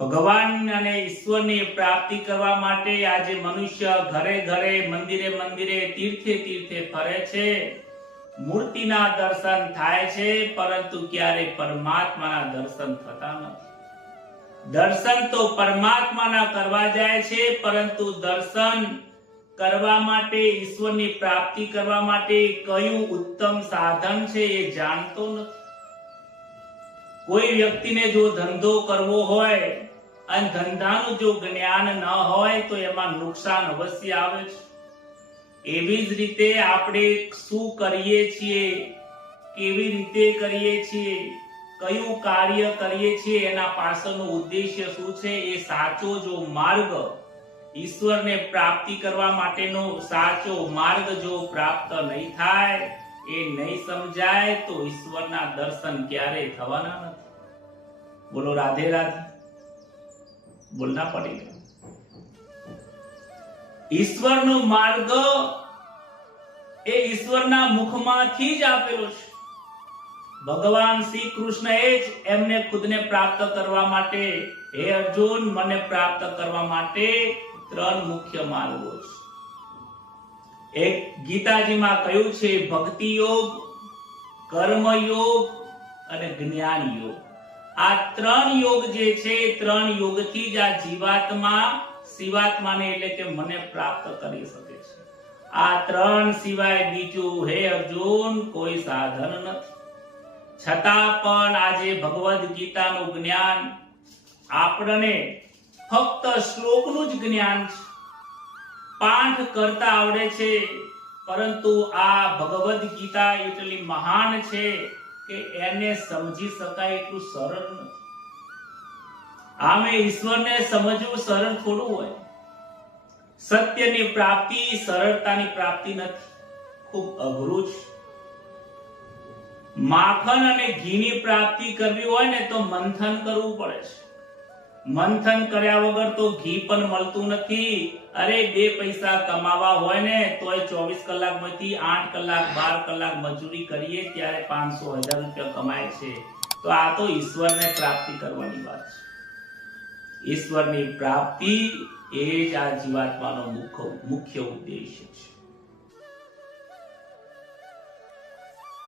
ભગવાન અને ઈશ્વરની પ્રાપ્તિ કરવા માટે આજે મનુષ્ય ઘરે ઘરે મંદિરે મંદિરે તીર્થે તીર્થે ફરે છે, મૂર્તિના દર્શન થાય છે, પરંતુ ક્યારે પરમાત્માના દર્શન થતા નથી. દર્શન તો પરમાત્માના કરવા જાય છે, પરંતુ દર્શન કરવા માટે, ઈશ્વરની પ્રાપ્તિ કરવા માટે કયું ઉત્તમ સાધન છે એ જાણતો નથી. કોઈ વ્યક્તિને જો ધંધો કરવો હોય અને ધંધાનું જો જ્ઞાન ન હોય તો એમાં નુકસાન અવશ્ય આવે છે. એવી જ રીતે આપણે શું કરીએ છીએ, કેવી રીતે કરીએ છીએ, કયું કાર્ય કરીએ છીએ, એના પાછળનો ઉદ્દેશ્ય શું છે, એ સાચો જો માર્ગ, ઈશ્વરને પ્રાપ્તિ કરવા માટેનો સાચો માર્ગ જો પ્રાપ્ત નહીં થાય, એ નહીં સમજાય તો ઈશ્વરના દર્શન ક્યારેય થવાના નથી. બોલો રાધે રાધે. બોલના પડેगा. ઈશ્વરનો માર્ગ એ ઈશ્વરના મુખમાંથી જ આપેલો છે. ભગવાન શ્રી કૃષ્ણએ જ એમને ખુદને પ્રાપ્ત કરવા માટે, હે અર્જુન, મને પ્રાપ્ત કરવા માટે 3 મુખ્ય માર્ગો છે. એક ગીતાજીમાં કહ્યું છે ભક્તિ યોગ, કર્મ યોગ અને જ્ઞાન યોગ. આ 3 યોગ જે છે, 3 યોગથી જ આ શિવાત્માને એટલે કે મને પ્રાપ્ત કરી શકે છે. આ 3 સિવાય બીજું, હે અર્જુન, કોઈ સાધન નથી. છતાં પણ આજે ભગવદ ગીતાનું જ્ઞાન આપણને ફક્ત શ્લોકનું જ જ્ઞાન છે, પાઠ કરતા આવડે છે, પરંતુ આ ભગવદ ગીતા એટલી મહાન છે કે એને સમજી શકાય એટલું સરળ નથી. આમે ઈશ્વરને સમજવું સરળ થોડું હોય. સત્યની પ્રાપ્તિ સરળતાની પ્રાપ્તિ નથી, ખૂબ અઘરું છે. માખણ અને ઘીની પ્રાપ્તિ કરવી હોય ને તો મંથન કરવું પડે છે. મંથન કર્યા વગર તો ઘી પણ મળતું નથી. અરે 2 પૈસા કમાવા હોય ને તોય 24 કલાકમાંથી 8 કલાક 12 કલાક મજૂરી કરીએ ત્યારે 500,000 રૂપિયા કમાય છે. તો આ તો ઈશ્વરને પ્રાપ્તિ કરવાની વાત છે. ઈશ્વરની પ્રાપ્તિ એ જ આ જીવાત્માનો મુખ્ય ઉદ્દેશ્ય છે.